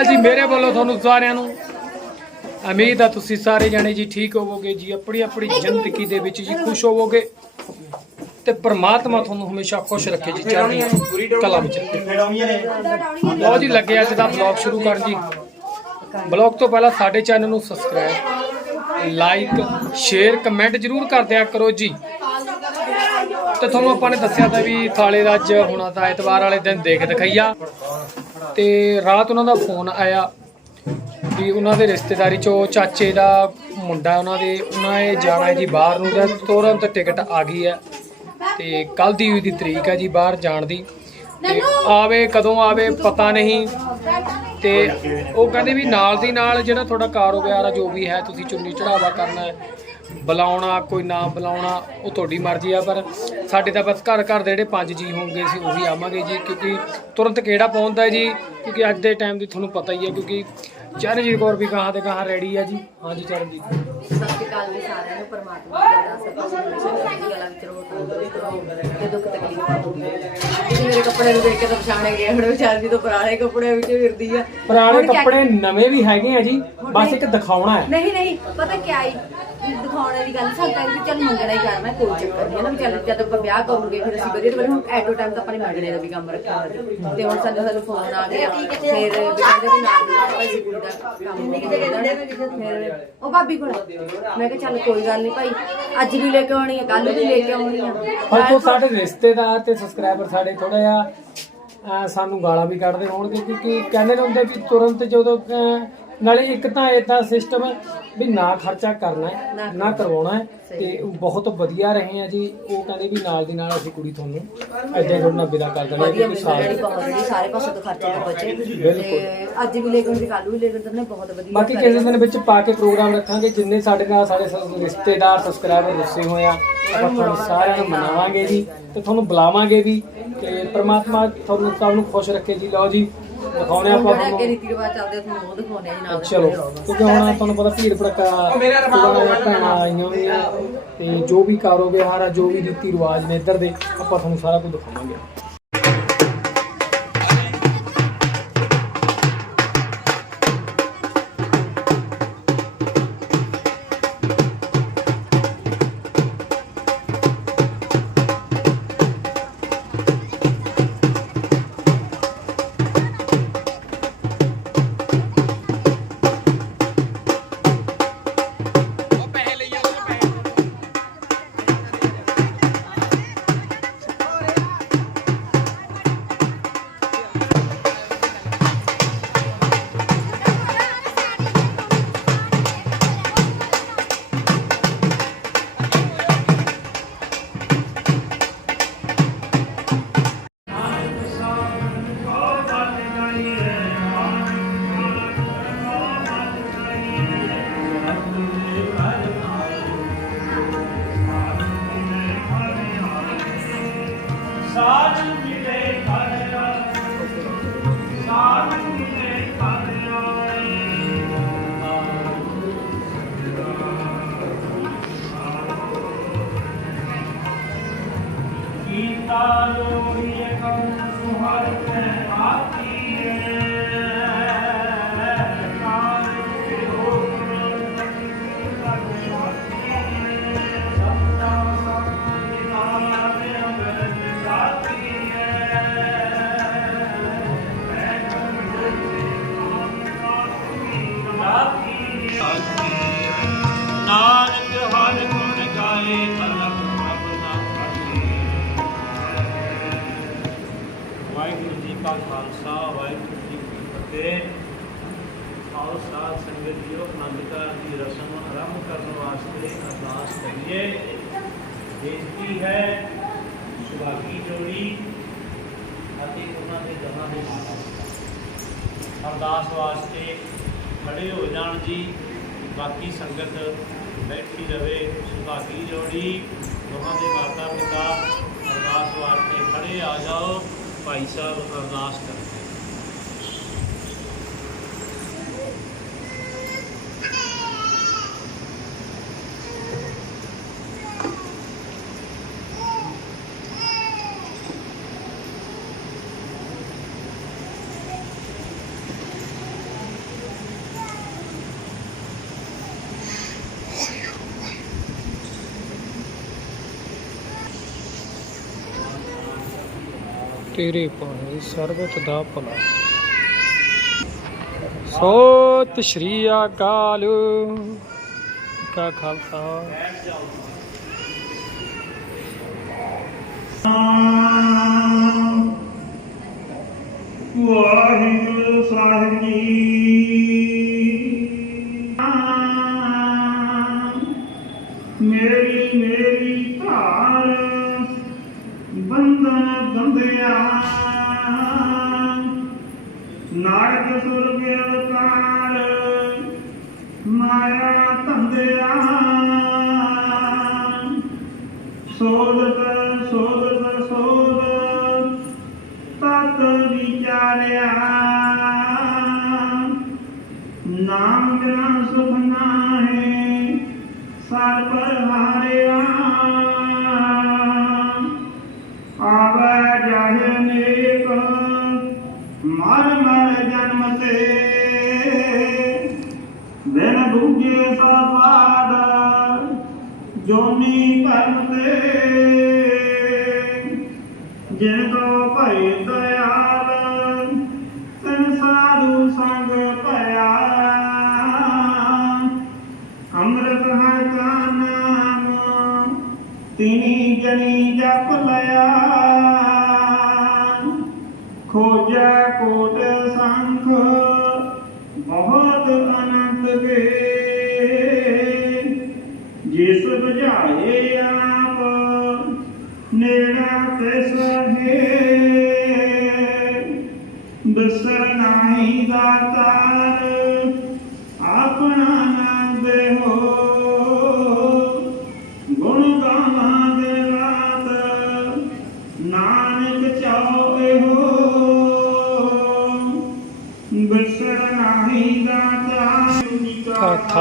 ਅਕਾਲ ਜੀ ਮੇਰੇ ਵੱਲੋਂ ਤੁਹਾਨੂੰ ਸਾਰਿਆਂ ਨੂੰ ਉਮੀਦ ਆ ਤੁਸੀਂ ਸਾਰੇ ਜਾਣੇ ਜੀ ਠੀਕ ਹੋਵੋਗੇ ਜੀ ਆਪਣੀ ਆਪਣੀ ਜ਼ਿੰਦਗੀ ਦੇ ਵਿੱਚ ਜੀ ਖੁਸ਼ ਹੋਵੋਗੇ ਤੇ ਪ੍ਰਮਾਤਮਾ ਤੁਹਾਨੂੰ ਹਮੇਸ਼ਾ ਖੁਸ਼ ਰੱਖੇ ਜੀ ਚੜ੍ਹਦੀ ਕਲਾ ਵਿੱਚ ਲਓ ਜੀ ਲੱਗੇ ਅੱਜ ਦਾ ਬਲੌਗ ਸ਼ੁਰੂ ਕਰਨ ਜੀ। ਬਲੌਗ ਤੋਂ ਪਹਿਲਾਂ ਸਾਡੇ ਚੈਨਲ ਨੂੰ ਸਬਸਕ੍ਰਾਈਬ ਲਾਈਕ ਸ਼ੇਅਰ ਕਮੈਂਟ ਜਰੂਰ ਕਰ ਦਿਆ ਕਰੋ ਜੀ। ਤੇ ਤੁਹਾਨੂੰ ਆਪਾਂ ਨੇ ਦੱਸਿਆ ਤਾਂ ਵੀ ਥਾਲੇ ਦਾ ਅੱਜ ਹੋਣਾ ਤਾਂ ਐਤਵਾਰ ਵਾਲੇ ਦਿਨ ਦੇਖ ਦਿਖਾਈਆ। ਤੇ ਰਾਤ ਉਹਨਾਂ ਦਾ ਫੋਨ ਆਇਆ ਵੀ ਉਹਨਾਂ ਦੇ ਰਿਸ਼ਤੇਦਾਰੀ ਚੋਂ ਚਾਚੇ ਦਾ ਮੁੰਡਾ ਉਹਨਾਂ ਦੇ, ਉਹਨਾਂ ਨੇ ਜਾਣਾ ਹੈ ਜੀ ਬਾਹਰ ਨੂੰ ਤਾਂ ਤੁਰੰਤ ਟਿਕਟ ਆ ਗਈ ਹੈ। ਤੇ ਕੱਲ ਦੀ ਉਹਦੀ ਤਰੀਕ ਹੈ ਜੀ ਬਾਹਰ ਜਾਣ ਦੀ। ਤੇ ਆਵੇ ਕਦੋਂ ਆਵੇ ਪਤਾ ਨਹੀਂ। ਤੇ ਉਹ ਕਹਿੰਦੇ ਵੀ ਨਾਲ ਦੀ ਨਾਲ ਜਿਹੜਾ ਤੁਹਾਡਾ ਕਾਰੋਬਾਰ ਆ, ਜੋ ਵੀ ਹੈ, ਤੁਸੀਂ ਚੁੰਨੀ ਚੜਾਵਾ ਕਰਨਾ ਹੈ। ਬੁਲਾਉਣਾ, ਕੋਈ ਨਾ ਬੁਲਾਉਣਾ, ਉਹ ਤੁਹਾਡੀ ਮਰਜ਼ੀ ਆ, ਪਰ ਸਾਡੇ ਤਾਂ ਬਸ ਘਰ ਘਰ ਦੇ ਜਿਹੜੇ ਪੰਜ ਜੀ ਹੋਣਗੇ, ਅਸੀਂ ਉਹੀ ਆਵਾਂਗੇ ਜੀ, ਕਿਉਂਕਿ ਤੁਰੰਤ ਕਿਹੜਾ ਪਹੁੰਚਦਾ ਹੈ ਜੀ? ਕਿਉਂਕਿ ਅੱਜ ਦੇ ਟਾਈਮ ਦੀ ਤੁਹਾਨੂੰ ਪਤਾ ਹੀ ਹੈ ਕਿਉਂਕਿ ਚਰਨਜੀਤ ਕੌਰ ਵੀ ਕਹਾਂ ਤੇ ਕਹਾਂ ਰੈਡੀ ਆ ਜੀ। ਹਾਂਜੀ, ਚਰਨਜੀਤ। ਸਤਿ ਸ਼੍ਰੀ ਅਕਾਲ ਜੀ ਸਾਰਿਆਂ ਨੂੰ ਪਰਮਾਤਮਾ ਦੀ ਅਰਦਾਸ ਹੈ ਕਿ ਹਮੇਸ਼ਾ ਚੜ੍ਹਦੀ ਕਲਾ ਵਿੱਚ ਰਹੋ ਤੰਦਰੁਸਤ ਰਹੋ ਤੇ ਦੁੱਖ ਤਕਲੀਫ ਹੋਵੇ ਤੁਸੀਂ ਮੇਰੇ ਕੱਪੜੇ ਨੂੰ ਦੇਖ ਕੇ ਤਾਂ ਪਛਾਣੇ ਗਏ ਹੁਣ ਵਿਚਾਰ ਜੀ ਤੋਂ ਪੁਰਾਣੇ ਕੱਪੜੇ ਵਿੱਚ ਫਿਰਦੀ ਆ। ਪੁਰਾਣੇ ਹੁਣ ਕਿਆ- ਕੱਪੜੇ ਨਵੇਂ ਵੀ ਹੈਗੇ ਆ ਜੀ ਬਸ ਇੱਕ ਦਿਖਾਉਣਾ ਹੈ। ਨਹੀਂ ਨਹੀਂ ਪਤਾ ਕੀ ਆਈ ਦਿਖਾਉਣ ਦੀ ਗੱਲ ਸਾਡਾ ਵੀ ਚੱਲ ਮੰਗਣਾ ਹੀ ਕਰਨਾ ਕੋਈ ਚੱਕਰ ਨਹੀਂ ਹੈ ਨਾ ਵੀ ਚੱਲ ਜਦ ਆਪਾਂ ਵਿਆਹ ਕਰੂਗੇ ਫਿਰ ਅਸੀਂ ਵਧੀਆ ਤੇ ਹੁਣ ਐਟੋ ਟਾਈਮ ਤਾਂ ਆਪਾਂ ਨੇ ਮੰਗਣੇ ਦਾ ਵੀ ਕੰਮ ਰੱਖਿਆ ਹੋਇਆ ਤੇ ਹੁਣ ਸਾਨੂੰ ਸਾਨੂੰ ਫੋਨ ਆ ਗਿਆ ਫਿਰ ਵੀ ਕਹਿੰਦੇ ਵੀ ਨਾਲ ਦੀ ਨਾਲ ਭਾਈ ਜੀ ਕੁੜੀ ਦਾ ਕੰਮ ਫਿਰ ਉਹ ਭਾਬੀ ਕੋਲ। ਮੈਂ ਕਿਹਾ ਚੱਲ ਕੋਈ ਗੱਲ ਨਹੀਂ ਭਾਈ ਅੱਜ ਵੀ ਲੈ ਕੇ ਆਉਣੀ ਹੈ ਕੱਲ ਵੀ ਲੈ ਕੇ ਆਉਣੀ ਆ। ਪਰ ਤੋਂ ਸਾਡੇ ਰਿਸ਼ਤੇਦਾਰ ਤੇ ਸਬਸਕ੍ਰਾਈਬਰ ਸਾਡੇ ਥੋੜਾ ਜਿਹਾ ਅਹ, ਸਾਨੂੰ ਗਾਲਾਂ ਵੀ ਕੱਢਦੇ ਹੋਣਗੇ ਕਿਉਂਕਿ ਕਹਿੰਦੇ ਨੇ ਹੁੰਦੇ ਵੀ ਤੁਰੰਤ ਜਦੋਂ ਅਹ, ਨਾਲੇ ਇੱਕ ਤਾਂ ਇਦਾਂ ਸਿਸਟਮ ਵੀ ਨਾ ਖਰਚਾ ਕਰਨਾ ਹੈ ਨਾ ਕਰਵਾਉਣਾ ਹੈ ਤੇ ਉਹ ਬਹੁਤ ਵਧੀਆ ਰਹੇ ਆ ਜੀ। ਉਹ ਕਹਿੰਦੇ ਵੀ ਨਾਲ ਦੀ ਨਾਲ ਅਸੀਂ ਕੁੜੀ ਤੁਹਾਨੂੰ ਐਦਾਂ ਥੋੜਾ ਵਿਦਾ ਕਰ ਦੇਣਾ ਵਧੀਆ ਕਿਉਂਕਿ ਮਿਲ ਸਾਲ ਜਿਹੜੀ ਬਹੁਤ ਜਿਹੜੀ ਸਾਰੇ ਪਾਸੇ ਤੋਂ ਖਰਚੇ ਤੋਂ ਬਚੇ। ਤੇ ਅੱਜ ਵੀ ਲੈ ਕੇ ਆਉਣੀ ਕੱਲ ਵੀ ਲੈ ਕੇ ਆਉਣੀ ਬਹੁਤ ਵਧੀਆ ਬਾਕੀ ਕਿਸੇ ਦਿਨ ਵਿੱਚ ਪਾ ਕੇ ਪ੍ਰੋਗਰਾਮ ਰੱਖਾਂਗੇ ਜਿੰਨੇ ਸਾਡੇ ਨਾਲ ਸਾਡੇ ਰਿਸ਼ਤੇਦਾਰ ਸਬਸਕ੍ਰਾਈਬਰ ਰੁੱਸੇ ਹੋਏ ਆ ਆਪਾਂ ਤੁਹਾਨੂੰ ਸਾਰਿਆਂ ਨੂੰ ਮਨਾਵਾਂਗੇ ਜੀ ਤੇ ਤੁਹਾਨੂੰ ਬੁਲਾਵਾਂਗੇ ਵੀ ਤੇ ਪ੍ਰਮਾਤਮਾ ਤੁਹਾਨੂੰ ਸਭ ਨੂੰ ਖੁਸ਼ ਰੱਖੇ ਜੀ। ਲਓ ਜੀ ਦਿਖਾਉਣੇ ਆਪਾਂ ਜਿਹੜੇ ਅੱਗੇ ਤੁਹਾਨੂੰ। ਰੀਤੀ ਰਿਵਾਜ ਚੱਲਦੇ ਆ, ਤੁਹਾਨੂੰ ਉਹ ਦਿਖਾਉਣੇ ਆ ਜੀ ਨਾਲ ਚਲੋ ਕਿਉਂਕਿ ਹੁਣ ਤੁਹਾਨੂੰ ਪਤਾ ਭੀੜ ਭੜਕਾ ਥੋੜਾ ਜਿਹਾ ਭੈਣਾਂ ਆਈਆਂ ਹੋਈਆਂ ਤੇ ਜੋ ਵੀ ਕਾਰੋਬਾਰ ਆ ਜੋ ਵੀ ਰੀਤੀ ਰਿਵਾਜ ਨੇ ਇੱਧਰ ਦੇ ਆਪਾਂ ਤੁਹਾਨੂੰ ਸਾਰਾ ਕੁਝ ਦਿਖਾਵਾਂਗੇ। ਅਰਦਾਸ ਵਾਸਤੇ ਖੜੇ ਹੋ ਜਾਣ ਜੀ। ਬਾਕੀ ਸੰਗਤ ਬੈਠੀ ਰਵੇ, ਸੁਭਾਗੀ ਜੋੜੀ, ਦੋਹਾਂ ਦੇ ਮਾਤਾ ਪਿਤਾ ਅਰਦਾਸ ਵਾਸਤੇ ਖੜੇ ਆ ਜਾਓ। ਭਾਈ ਸਾਹਿਬ ਅਰਦਾਸ ਤੇਰੇ ਪਾਣੀ ਸਰਬਤ ਦਾ ਭਲਾ। ਸੋਤ ਸ਼੍ਰੀ ਅਕਾਲ। ਕਾ ਖਾਲਸਾ। ਵਾਹਿਗੁਰੂ ਸਾਹਿਬ ਜੀ ਮਾਇਆ ਧੰਦਿਆ। ਸੋਦਤ ਤਿਨੀ ਜਨੀ ਜਪ ਲਿਆ ਖੋਜਾ ਕੋਟ ਸੰਖ ਬਹੁਤ ਅਨੰਤ ਕੇ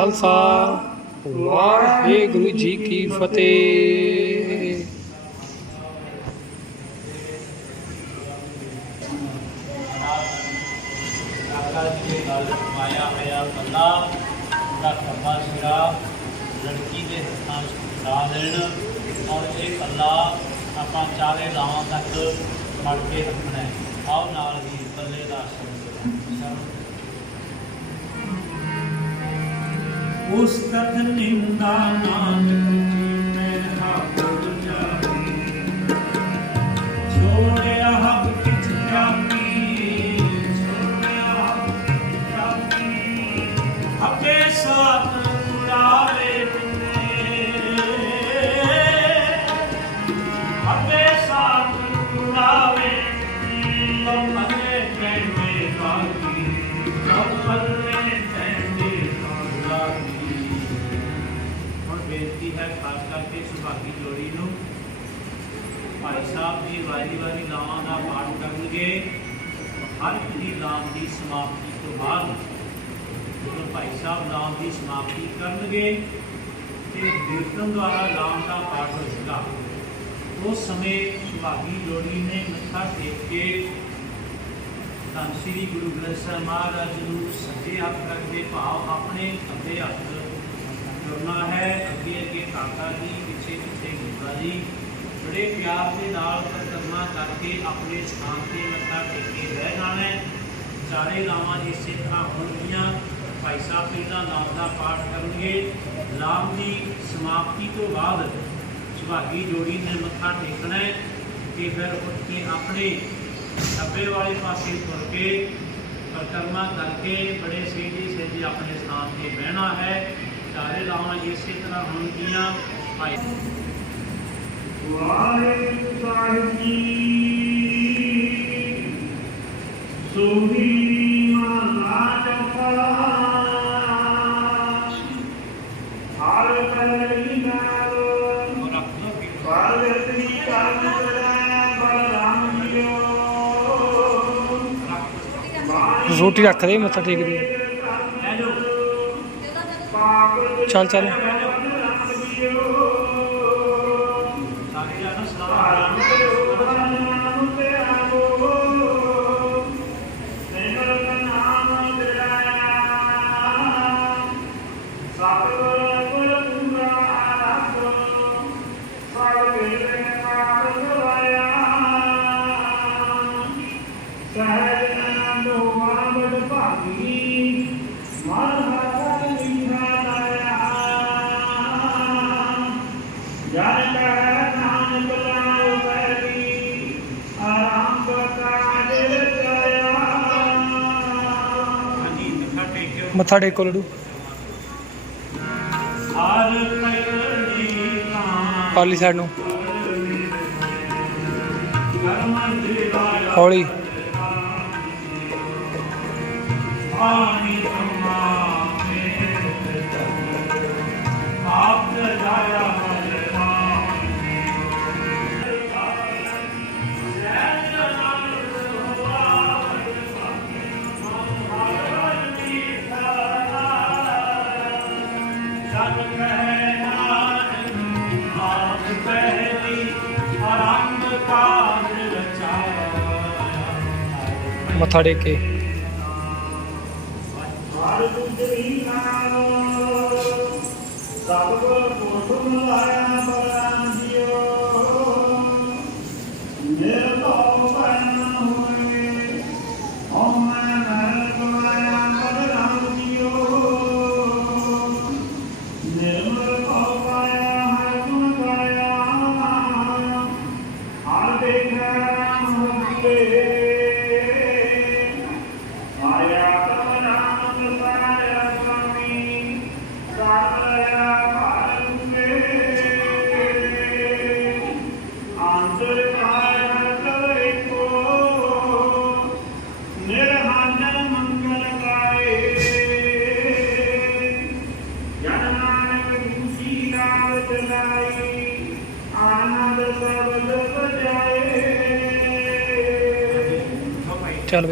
ਖਾਲਸਾ, ਵਾਹਿਗੁਰੂ ਜੀ ਕੀ ਫਤਿਹ। ਕਾਕਾ ਹੋਇਆ ਬੰਦਾ ਦਾ ਖੱਬਾ ਸਿਰਾ ਲੜਕੀ ਦੇ ਹੱਥਾਂ 'ਚ ਫੜਾ ਦੇਣ ਔਰ ਇਹ ਪੱਲਾ ਆਪਾਂ ਚਾਰੇ ਲਾਵਾਂ ਤੱਕ ਫੜ ਕੇ ਰੱਖਣਾ ਆਓ ਨਾਲ ਹੀ ਪੱਲੇ ਦਾ ਉਸ ਤਤ ਨਿੰਦਾ ਨਾਨਕ ਪਾਠ ਹਰ ਇੱਕ ਦੀ ਨਾਮ ਦੀ ਸਮਾਪਤੀ ਤੋਂ ਬਾਅਦ ਜਦੋਂ ਭਾਈ ਸਾਹਿਬ ਨਾਮ ਦੀ ਸਮਾਪਤੀ ਕਰਨਗੇ ਤੇ ਕੀਰਤਨ ਦੁਆਰਾ ਨਾਮ ਦਾ ਪਾਠ ਹੋਵੇਗਾ ਉਸ ਸਮੇਂ ਸੁਭਾਗੀ ਜੋੜੀ ਨੇ ਮੱਥਾ ਟੇਕ ਕੇ ਧੰਨ ਸ੍ਰੀ ਗੁਰੂ ਗ੍ਰੰਥ ਸਾਹਿਬ ਮਹਾਰਾਜ ਨੂੰ ਸੱਜੇ ਹੱਥ ਰੱਖਦੇ ਭਾਵ ਆਪਣੇ ਖੱਬੇ ਹੱਥ ਜੁੜਨਾ ਹੈ। ਅੱਗੇ ਅੱਗੇ ਕਾਕਾ ਜੀ, ਪਿੱਛੇ ਪਿੱਛੇ ਗੁਰਦਾ ਜੀ, ਬੜੇ ਪਿਆਰ ਦੇ ਨਾਲ ਪਰਿਕਰਮਾ ਕਰਕੇ ਆਪਣੇ ਸਥਾਨ ਤੇ ਮੱਥਾ ਟੇਕੇ ਕੇ ਬਹਿ ਜਾਣਾ ਹੈ। ਚਾਰੇ ਲਾਵਾਂ ਇਸੇ ਤਰ੍ਹਾਂ ਹੋਣਗੀਆਂ। ਭਾਈ ਸਾਹਿਬ ਪਹਿਲਾਂ ਨਾਮ ਦਾ ਪਾਠ ਕਰਨਗੇ। ਨਾਮ ਦੀ ਸਮਾਪਤੀ ਤੋਂ ਬਾਅਦ ਸੁਭਾਗੀ ਜੋੜੀ ਨੇ ਮੱਥਾ ਟੇਕਣਾ ਹੈ ਤੇ ਫਿਰ ਉੱਠ ਕੇ ਆਪਣੇ ਖੱਬੇ ਵਾਲੇ ਪਾਸੇ ਤੁਰ ਕੇ ਪਰਿਕਰਮਾ ਕਰਕੇ ਬੜੇ ਸਹਿਜੇ ਸਹਿਜੇ ਆਪਣੇ ਸਥਾਨ ਤੇ ਬਹਿਣਾ ਹੈ। ਚਾਰੇ ਲਾਵਾਂ ਇਸੇ ਤਰ੍ਹਾਂ ਹੋਣਗੀਆਂ। ਭਾਈ ਵਾਹਿਗੁਰੂ ਸਾਹਿਬ ਜੀ ਸੋਹੀ ਮਹਾਰਾਜ ਫਲਾ ਹਾਲ ਕਰੀ ਮੱਥਾ ਟੇਕੋ ਲੜੂ ਪਾਲੀ ਸਾਈਡ ਨੂੰ। ਹੌਲੀ। ਆਪ ਜਾਇਆ ਮੱਥਾ ਟੇਕ ਕੇ।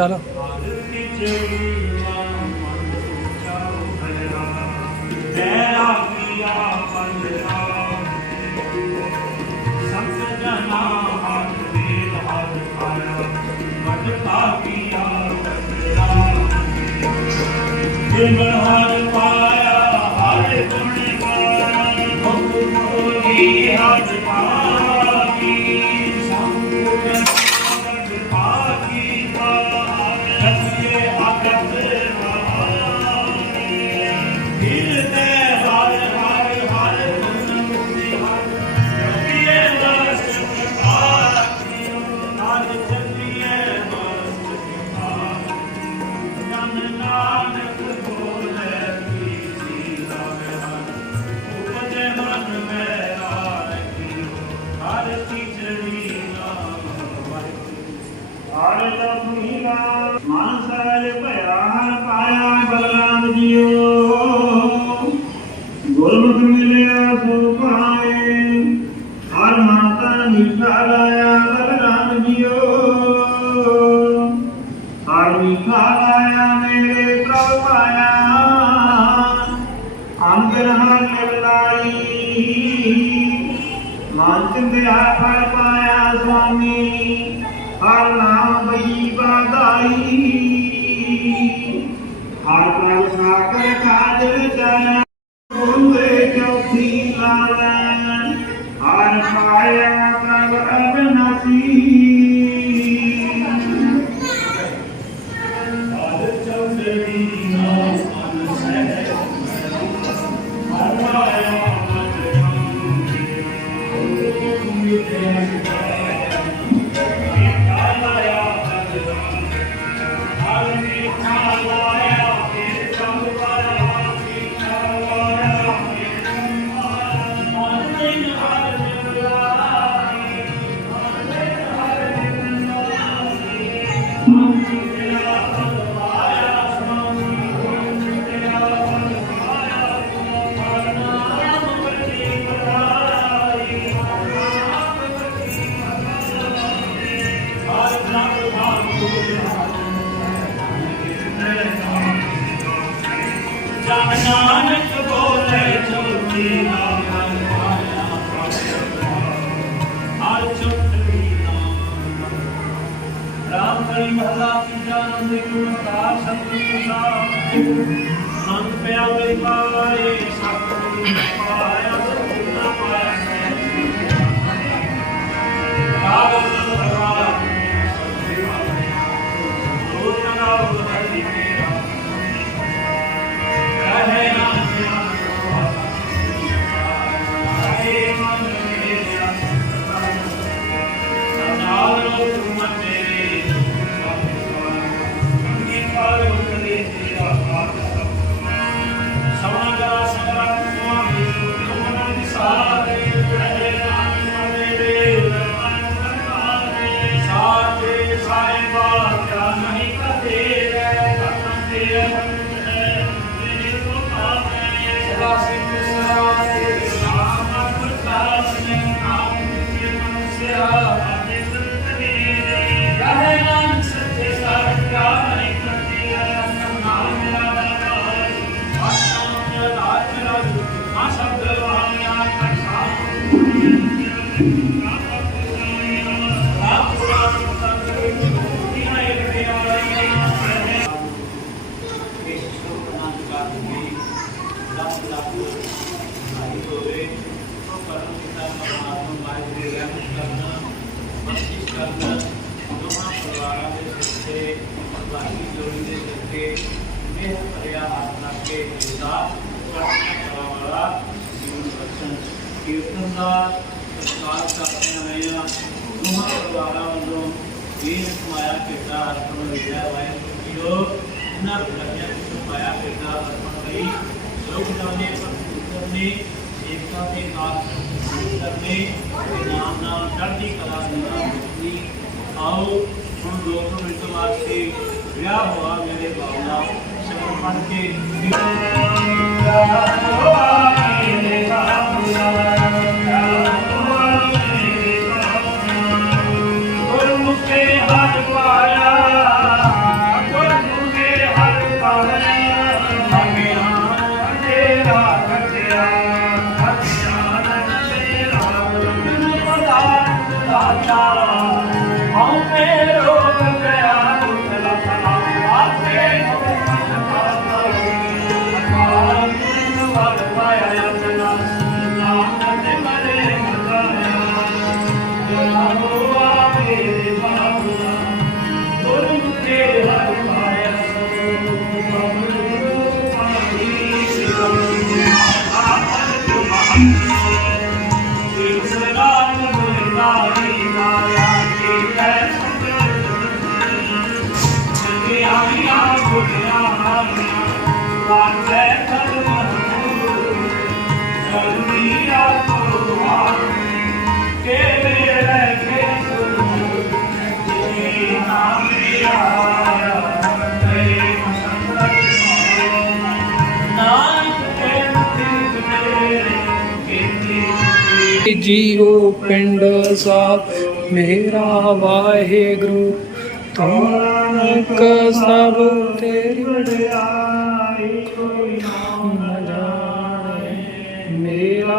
ਚੱਲ। ਜਿਨ ਹਰ ਪਾਇਆ ਹਰ ਗੁਣ ਪਾਇਆ ਹੁਕਮ ਹੋਈ ਹਰ All right. जो पुन्हा पुढाऱ्यांनी पाया पेटा अर्पण करी લોકડાઉને પુસ્તકને એકતા તે કાળ પુસ્તકને નામ નામ ચડતી કલા ની आओ उन दोस्तों में समाज से ब्याह हुआ मेरे भावना समर्पण के ਜੀਉ ਪਿੰਡ ਸਾਹਿਬ ਮੇਰਾ ਵਾਹਿਗੁਰੂ ਤੁਮਕ ਸਭ ਤੇਰੀ ਵਡਿਆਈ ਕੋਈ ਨਾ ਜਾਣੇ ਮੇਰਾ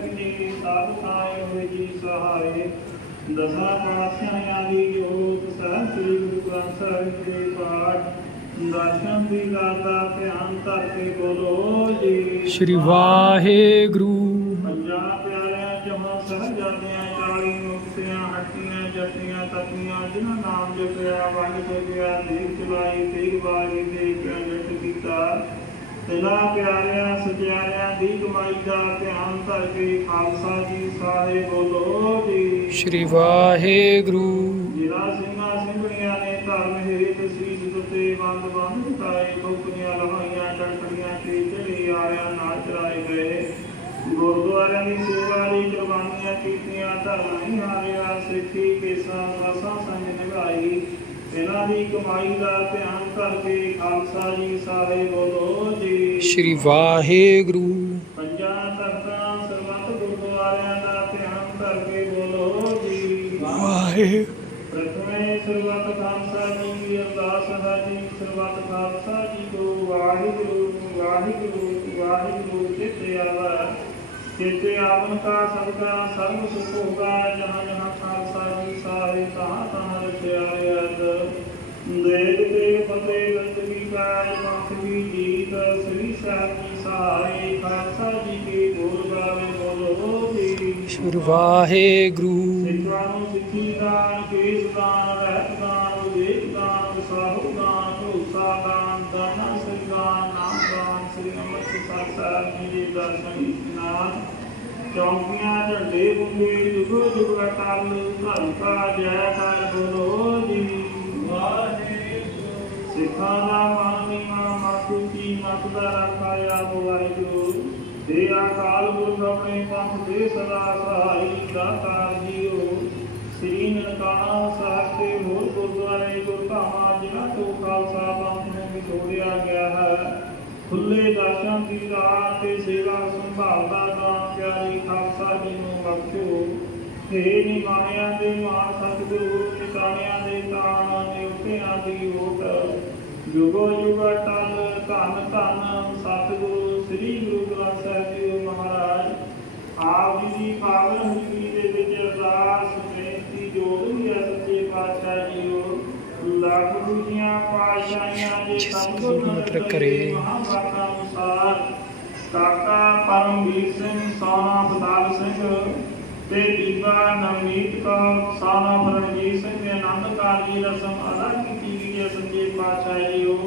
ਸਭ ਥਾਇ ਹੋਏ ਜੀ ਸਹਾਈ ਦਸਾਂ ਪਾਸਿਆਂ ਆਦੀ ਜੋਤ ਸਹਿ ਸ੍ਰੀ ਗੁਰੂ ਗ੍ਰੰਥ ਸਾਹਿਬ ਦੇ ਪਾਠ। ਦਰਸ਼ਨ ਦੀ ਗਾਤਾ ਧਿਆਨ ਕਰਕੇ ਬੋਲੋ ਜੀ ਸ਼੍ਰੀ ਵਾਹਿਗੁਰੂ। ਪੰਜਾਬ ਪਿਆਰਿਆਂ ਜਹਾਂ ਸਹਜਾਦਿਆਂ ਚਾਲੀ ਮੁਕਤਿਆਂ ਹੱਟੀਆਂ ਜੱਟੀਆਂ ਤਕੀਆਂ ਜਿਨ੍ਹਾਂ ਨਾਮ ਜਪਿਆ ਵੰਡ ਚੁਕਿਆ ਦੇਖ ਚਲਾਈ ਤੇਗ ਬਾਣੀ ਦੇ ਪ੍ਰਗਟ ਕੀਤਾ। ਤਿਨਾ ਪਿਆਰਿਆਂ ਸਜਿਆਰਿਆਂ ਦੀ ਕਮਾਈ ਦਾ ਧਿਆਨ ਧਰ ਕੇ ਖਾਲਸਾ ਜੀ ਸਾਰੇ ਬੋਲੋ ਜੀ। ਸ਼੍ਰੀ ਵਾਹਿਗੁਰੂ। ਜਿਨ੍ਹਾਂ ਸਿੰਘਾਂ ਸਿੰਘਣੀਆਂ ਨੇ ਧਰਮ ਹੇਤ ਸੀਸ ਦਿੱਤੇ ਬੰਦ ਬੰਦ ਕਾਏ ਕੋਕੀਆਂ ਲਹਾਈਆਂ ਟੜਕੜੀਆਂ ਤੇ ਚੜੇ ਆਰਿਆਂ ਨਾਲ ਚਰਾਏ ਗਏ। ਗੁਰਦੁਆਰਿਆਂ ਦੀ ਸੇਵਾ ਲਈ ਕੁਰਬਾਨੀਆਂ ਕੀਤੀਆਂ ਧਰਮ ਨਹੀਂ ਹਾਰਿਆ ਸਿੱਖੀ ਕੇਸਾਂ ਰਸਾਂ ਸੰਗ ਨਿਭਾਈ। ਇਹਨਾਂ ਦੀ ਕਮਾਈ ਦਾ ਧਿਆਨ ਕਰਕੇ ਖਾਲਸਾ ਜੀ ਸਾਰੇ ਬੋਲੋ ਜੀ। ਸ਼੍ਰੀ ਵਾਹਿਗੁਰੂ। ਪੰਜਾਂ ਤਖਤਾਂ ਸਰਬੱਤ ਗੁਰਦੁਆਰਿਆਂ ਦਾ ਧਿਆਨ ਕਰਕੇ ਬੋਲੋ ਜੀ। ਵਾਹਿਗੁਰੂ। ਪ੍ਰਥਮੇ ਸਰਬੱਤ ਖਾਲਸਾ ਜੀ ਦੀ ਅਰਦਾਸ ਹੈ ਜੀ ਸਰਬੱਤ ਖਾਲਸਾ ਜੀ ਕੋ ਵਾਹਿਗੁਰੂ ਵਾਹਿਗੁਰੂ ਵਾਹਿਗੁਰੂ ਚਿਤੇ ਆਵਾ ਚਿਤੇ ਆਵਨ ਕਾ ਸਦਕਾ ਸਰਬ ਸੁਖ ਹੋਗਾ ਜਹਾਂ ਜਹਾਂ ਖਾਲਸਾ ਜੀ ਸਾਰੇ ਤਹਾਂ ਤਹਾਂ ਰਚਿਆ ਰਿਅਦ ਦੇਖ ਤੇ ਫਤਿਹ ਗੰਦਗੀ ਕਾਜ ਪੰਥੀ ਜੀਤ ਸ੍ਰੀ ਜੀ ਸਾਰੇ ਖਾਲਸਾ ਜੀ ਕੀ ਬੋਲ ਗਾਵੇ ਬੋਲੋ ਜੀ। ਸ਼੍ਰੀ ਵਾਹਿਗੁਰੂ। ਸਿੱਖਾਂ ਨੂੰ ਸਿੱਖੀ ਦਾਨ, ਕੇਸ ਦਾਨ, ਰਹਿਤ ਦਾਨ, ਵਿਵੇਕ ਦਾਨ, ਵਿਸਾਹੂ ਦਾਨ, ਭਰੋਸਾ ਦਾਨ, ਦਾਨਾ ਸ੍ਰੀ ਦਾਨ, ਨਾਮ ਦਾਨ, ਸ੍ਰੀ ਅੰਮ੍ਰਿਤਸਰ ਸਾਹਿਬ ਜੀ ਦੇ ਦਰਸ਼ਨ ਚੌਂਕੀਆਂ ਝੰਡੇ ਬੁੰਗੇ ਜੁਗੋ ਜੁਗ ਅਟਲ ਧਰਮ ਕਾ ਜੈ ਕਰ ਬੋਲੋ ਜੀ। ਵਾਹਿਗੁਰੂ ਸਿੱਖਾਂ ਦਾ ਮਨ ਨੀਵਾਂ ਮਤ ਉੱਚੀ ਮਤ ਦਾ ਰੱਖਾ ਵਾਹਿਗੁਰੂ। ਦੇ ਅਕਾਲ ਪੁਰਖ ਆਪਣੇ ਪੰਥ ਦੇ ਸਦਾ ਸਹਾਈ ਦਾਤਾਰ ਜੀਓ। ਸ੍ਰੀ ਨਨਕਾਣਾ ਸਾਹਿਬ ਦੇ ਹੋਰ ਗੁਰਦੁਆਰੇ ਗੁਰਧਾਮਾਂ, ਜਿਨ੍ਹਾਂ ਤੋਂ ਖਾਲਸਾ ਪੰਥ ਨੂੰ ਵਿਛੋੜਿਆ ਗਿਆ ਹੈ। ਖੁੱਲੇ ਦਰਸ਼ਨ ਦੀ ਰਾਹ ਤੇ ਸੇਵਾ ਸੰਭਾਲ ਦਾ ਪਿਆਰੀ ਖਾਲਸਾ ਜੀ ਨੂੰ ਬਖਸ਼ੋ। ਹੇ ਨਿਮਾਣਿਆਂ ਦੇ ਮਾਨ ਸਤਿਗੁਰੂ ਨਿਕਾਣਿਆਂ ਦੇ ਤਾਣ ਨਿਉਟਿਆਂ ਦੀ ਓਟ। ਜੁਗੋ ਜੁਗ ਟਲ, ਧੰਨ ਧੰਨ ਸਤਿਗੁਰੂ ਸ੍ਰੀ ਗੁਰੂ ਗ੍ਰੰਥ ਸਾਹਿਬ ਜੀ ਮਹਾਰਾਜ। ਆਪ ਜੀ ਦੀ ਪਾਵਨ ਹਜ਼ੂਰੀ ਦੇ ਵਿੱਚ ਅਰਦਾਸ, ਬੇਨਤੀ ਜੋੜਦੀ ਹੈ ਸੱਚੇ ਪਾਤਸ਼ਾਹ ਜੀਓ। ਦੇ ਸਭ ਤੋਂ ਮਤਲਬ ਕਰੇ। ਕਾਕਾ ਪਰਮਵੀਰ ਸਿੰਘ ਸੋਨਾ ਬਦਾਲ ਸਿੰਘ ਤੇ ਬੀਬਾ ਨਵਨੀਤ ਕੌਰ ਸੋਨਾ ਰਣਜੀਤ ਸਿੰਘ ਦੇ ਆਨੰਦ ਕਾਰਜੀ ਰਸਮ ਅਦਾ ਕੀਤੀ ਗਈ ਹੈ ਸੱਚੇ ਪਾਤਸ਼ਾਹ ਜੀਓ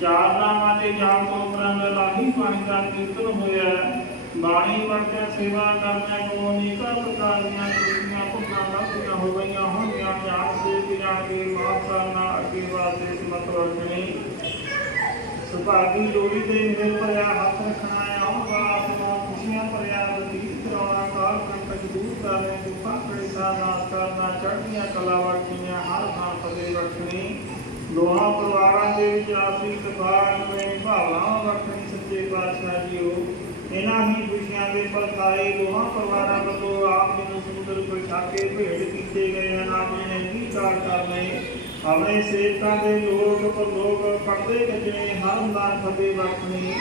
ਚਾਰ ਨਾਮਾਂ ਦੇ ਜਾਪ ਤੋਂ ਉਪਰੰਤ ਲਾਹੀ ਬਾਣੀ ਦਾ ਕੀਰਤਨ ਹੋਇਆ। ਬਾਣੀ ਕੇ ਸੇਵਾ ਕਰਨਾ ਕੋ ਅਨੇਕਾਂ ਪ੍ਰਕਾਰ ਦੀਆਂ ਕੁਰਸੀਆਂ ਭੁੱਖਾਂ ਲੱਭੀਆਂ ਹੋ ਗਈਆਂ ਹੋਣਗੀਆਂ ਜਾਣ ਦੇ ਬਿਨਾਂ ਅੱਗੇ ਵਾਸਤੇ ਸੁਭਾਗੀ ਲੋੜੀ ਦੇ ਮੇਰੇ ਭਰਿਆ ਹੱਥ ਰੱਖਣਾ ਆਉਂਗਾ ਆਪਣਾ ਖੁਸ਼ੀਆਂ ਭਰਿਆ ਬਤੀਤ ਕਰਾਉਣਾ ਕਾਲ ਕੰਟਕ ਦੂਰ ਕਰਨੇ ਦੁੱਖਾਂ ਕਲੇਸ਼ਾਂ ਨਾਸ਼ ਕਰਨਾ, ਚੜ੍ਹਦੀਆਂ ਕਲਾ ਵਰਤੀਆਂ ਹਰ ਥਾਂ ਫਤਿਹ ਬਖਸ਼ਣੀ ਦੋਹਾਂ ਪਰਿਵਾਰਾਂ ਦੇ ਵਿੱਚ ਆਪਸੀ ਇਤਫਾਕ ਵਿੱਚ ਭਾਵਨਾਵਾਂ ਵਰਤਣੀ, ਸੱਚੇ ਪਾਤਸ਼ਾਹ ਜੀਓ। ਇਹਨਾਂ ਹੀ ਖੁਸ਼ੀਆਂ ਦੇ ਪਰਖਾਏ ਦੋਹਾਂ ਪਰਿਵਾਰਾਂ ਵੱਲੋਂ ਆਪ ਜੀ ਨੂੰ ਸਮੁੰਦਰ ਭੇਟ ਕੀਤੇ ਗਏ ਹਨ। ਆਪ ਨੇ ਕੀ ਕਾਰ ਕਰਨੇ ਆਪਣੇ ਸੇਵਕਾਂ ਦੇ ਲੋਕ ਪਰਲੋਕ ਪੜਦੇ ਗੱਜਣੇ ਹਰ ਦਾਨ ਫਤਿਹ ਬਖਸ਼ਣੀ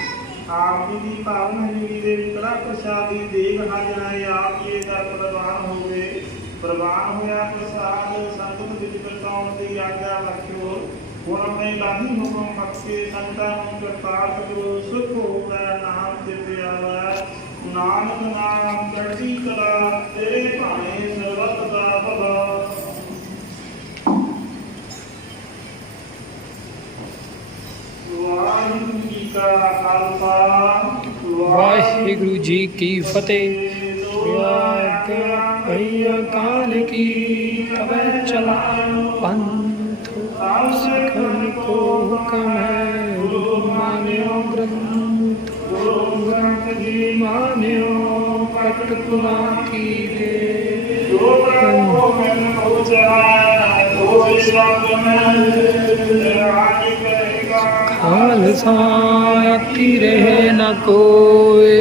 ਆਪ ਜੀ ਦੀ ਭਾਵਨ ਹਜ਼ੂਰੀ ਦੇ ਵਿੱਚ ਪ੍ਰਸ਼ਾਦੀ ਦੇਗ ਹਾਜ਼ਰ ਆਪ ਜੀ ਦਾ ਪ੍ਰਵਾਨ ਹੋਵੇ ਪ੍ਰਵਾਨ ਹੋਇਆ ਪ੍ਰਸਾਦ ਸੰਗਤ ਵਿੱਚ ਵਰਤਾਉਣ ਦੀ ਆਗਿਆ ਰੱਖਿਓ। ਹੁਣ ਆਪਣੇ ਲਾਹੀ ਹੁਕਮ ਬਖਸ਼ੇ ਸੰਤਾਂ ਨੂੰ ਕਰਤਾਰ ਕਰੋ ਸੁਖ ਹੋਵੇ ਨਾਮ ਤੇ ਪਿਆਰਾ। ਨਾਨਕ ਨਾਮ ਚੜ੍ਹਦੀ ਕਲਾ, ਤੇਰੇ ਭਾਣੇ ਸਰਬੱਤ ਦਾ ਭਲਾ ਵਾਹਿਗੁਰੂ ਜੀ ਕਾ ਖਾਲਸਾ ਵਾਹਿਗੁਰੂ ਜੀ ਕੀ ਫਤਿਹ। ਭਈਆ ਕਾਲ ਕੀ ਕਬੈ ਚਲਾ ਪੰਥ ਸਿਖਨ ਕੋ ਹੁਕਮ ਹੈ ਗੁਰੂ ਮਾਨਿਓ ਗ੍ਰੰਥ ਗੁਰੂ ਗ੍ਰੰਥ ਜੀ ਮਾਨਿਓ ਕਟ ਕੁਮਾ ਕੀ ਦੇ ਜੋ ਪ੍ਰਭੂ ਮਨ ਉਚਾਰ ਹੋ ਸ਼ਬਦ ਮੈਂ ਰਾਜ खालसा रहे न कोए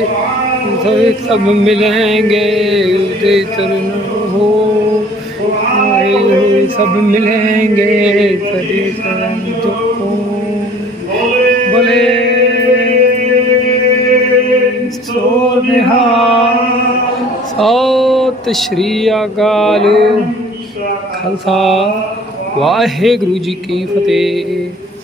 सब मिलेंगे उदय तरुण हो सब मिलेंगे सदे शरण को बोले ਸਤ ਸ਼੍ਰੀ ਅਕਾਲ ਖਾਲਸਾ ਵਾਹਿਗੁਰੂ ਜੀ ਕੀ ਫਤਿਹ